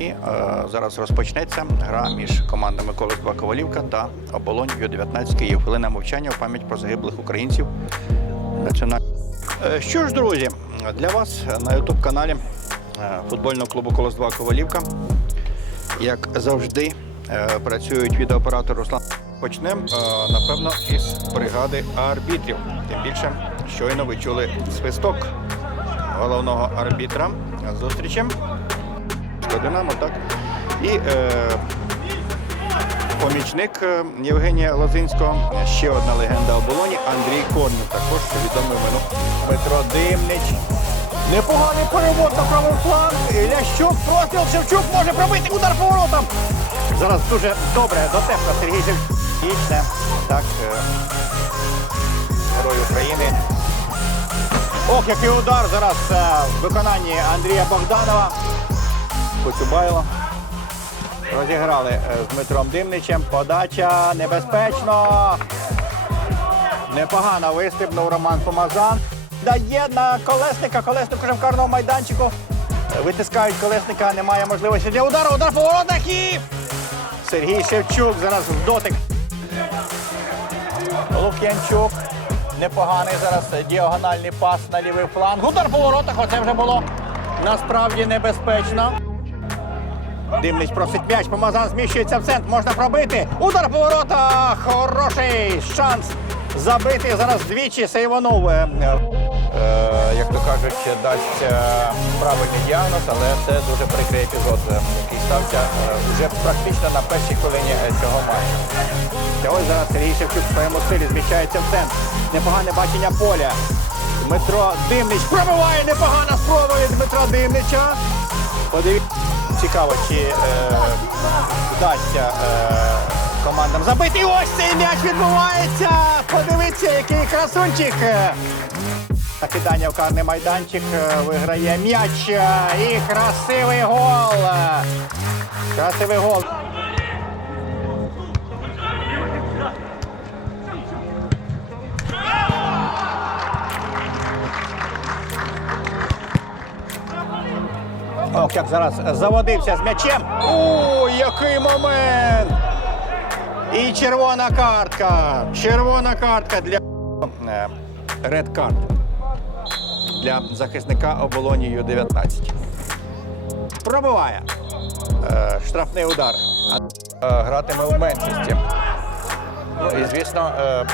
І е, зараз розпочнеться гра між командами Колос-2 Ковалівка та Оболонь Ю-19 Київ. Хвилина мовчання у пам'ять про загиблих українців. Національ... Е, Що ж, друзі, для вас на youtube каналі е, футбольного клубу Колос-2 Ковалівка. Як завжди, е, працюють відеооператор Руслан. Почнемо, напевно, із бригади арбітрів. Тим більше, щойно ви чули свисток головного арбітра. Зустрічем. Динамо, так? І е, помічник е, Євгенія Лозинського, ще одна легенда оболоні Андрій Корнів, також відомий мену Петро Димнич. Непоганий перевод на правий фланг. Лящук, простріл Шевчук може пробити удар поворотом. Зараз дуже добре, дотепно Сергій Шевчук. І так. Е, герой України. Ох, який удар зараз е, в виконанні Андрія Богданова. Коцюбайло. Розіграли е, з Дмитром Димничем. Подача небезпечно. Непогано вистрибнув Роман Помазан. Дає на колесника. Колесник уже в карному майданчику. Витискають колесника, немає можливості для удару. Удар по воротах і Сергій Шевчук зараз в дотик. Лук'янчук. Непоганий зараз діагональний пас на лівий фланг. Удар по воротах. Оце вже було насправді небезпечно. Димнич просить м'яч, Помазан зміщується в центр, можна пробити. Удар по воротах! Хороший шанс забити. Зараз двічі сейванув. Е, е, як то кажуть, дасть е, правильний діагноз, але це дуже прикрий епізод, е, який стався вже практично на першій хвилині цього матчу. Ось зараз Сергій Шевчук в своєму стилі зміщається в центр. Непогане бачення поля. Дмитро Димнич пробиває непогана спроба від Дмитра Димнича. Подивіться, цікаво, чи е, вдасться е, командам забити. І ось цей м'яч відбувається. Подивіться, який красунчик. Накидання в карний майданчик е, виграє м'яч. е, І красивий гол. Красивий гол. Ох, як зараз заводився з м'ячем. Ой, який момент! І червона картка. Червона картка для ред карт для захисника оболоні Ю-19. Пробиває. Е, Штрафний удар. Е, Гратиме в меншості. Ну і звісно, е,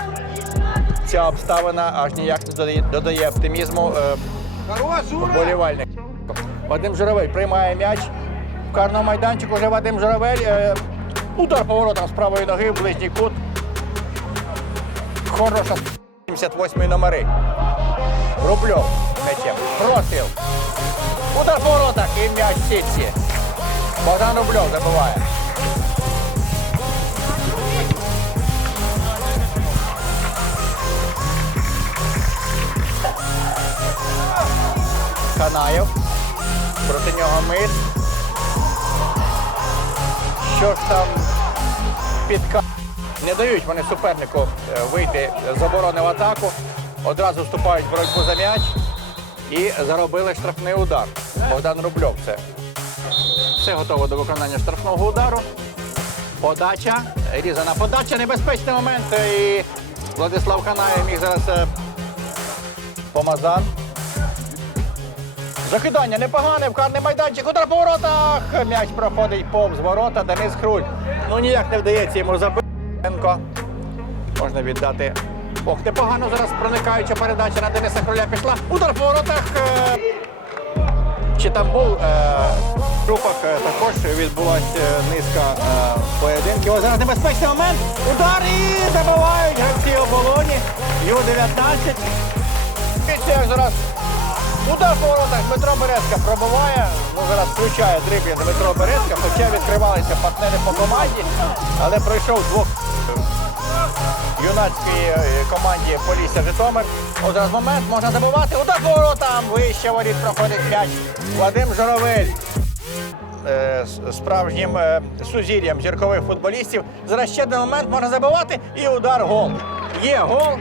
ця обставина аж ніяк не додає, оптимізму вболівальник. Вадим Журавель приймає м'яч. В карному майданчику вже Вадим Журавель. Е, удар поворотом з правої ноги в ближній кут. Хороша 78 номери. Рубльов м'ячем. Простріл. Удар воротах і м'яч сітці. Богдан Рубльов забиває. Канаєв. Проти нього мис. Що ж там підка... Не дають вони супернику е, вийти з оборони в атаку. Одразу вступають в боротьбу за м'яч і заробили штрафний удар. Богдан Рубльов це. Все готово до виконання штрафного удару. Подача. Різана подача. Небезпечний момент. І Владислав Канаєв міг зараз е, помазан. Закидання непогане, в карний майданчик, удар по воротах. М'яч проходить повз ворота, Денис Хруль. Ну ніяк не вдається йому забити. Можна віддати. Ох, непогано зараз проникаюча передача на Дениса Хруля пішла. Удар по воротах. Е, Чи там був е, в групах е, також відбулася низка е, поєдинків. Ось зараз небезпечний момент. Удар і забивають гравці оболоні. Ю-19. Дивіться, зараз Удар по воротах Дмитро Березка пробиває. Ну, зараз включає дриблінг Дмитро Березка, хоча відкривалися партнери по команді, але пройшов двох юнацькій е, команді Полісся Житомир. Зараз момент можна забивати. Удар по воротам. Вище воріт проходить м'яч. Вадим Жоровель. Е, Справжнім е, сузір'ям зіркових футболістів. Зараз ще один момент можна забивати і удар гол. Є гол.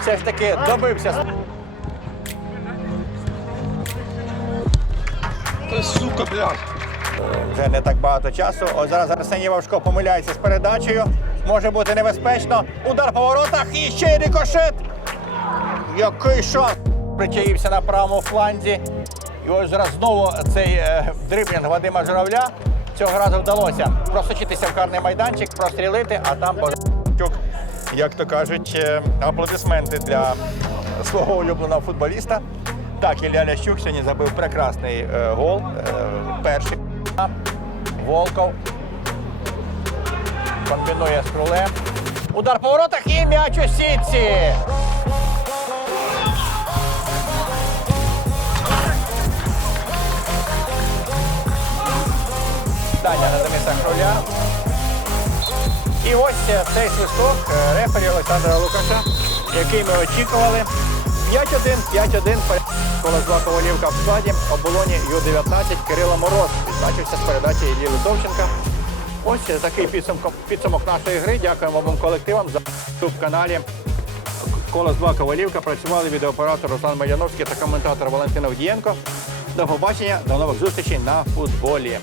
Все ж таки добився. Сука, блядь. Вже не так багато часу. От зараз Арсеній Вовшко помиляється з передачею. Може бути небезпечно. Удар по воротах і ще й рикошет. Який шанс! Причаївся на правому фланзі. І ось зараз знову цей е, дриблінг Вадима Журавля. Цього разу вдалося просочитися в карний майданчик, прострілити, а там Божчук, як то кажуть, е, аплодисменти для свого улюбленого футболіста. Так, Ілля Лящук сьогодні забив прекрасний е, гол. Е, перший. Волков комбінує з крулем. Удар по воротах і м'яч у сітці. Даня на замісах круля. І ось е, цей свисток е, рефері Олександра Лукаша, який ми очікували. 5-1, 5-1. Колос Ковалівка в складі. Оболоні Ю-19 Кирило Мороз відзначився з передачі Іллі Литовченка. Ось такий підсумок, підсумок нашої гри. Дякуємо обом колективам за в каналі. Колос 2 Ковалівка працювали відеооператор Руслан Маяновський та коментатор Валентина Вдієнко. До побачення, до нових зустрічей на футболі.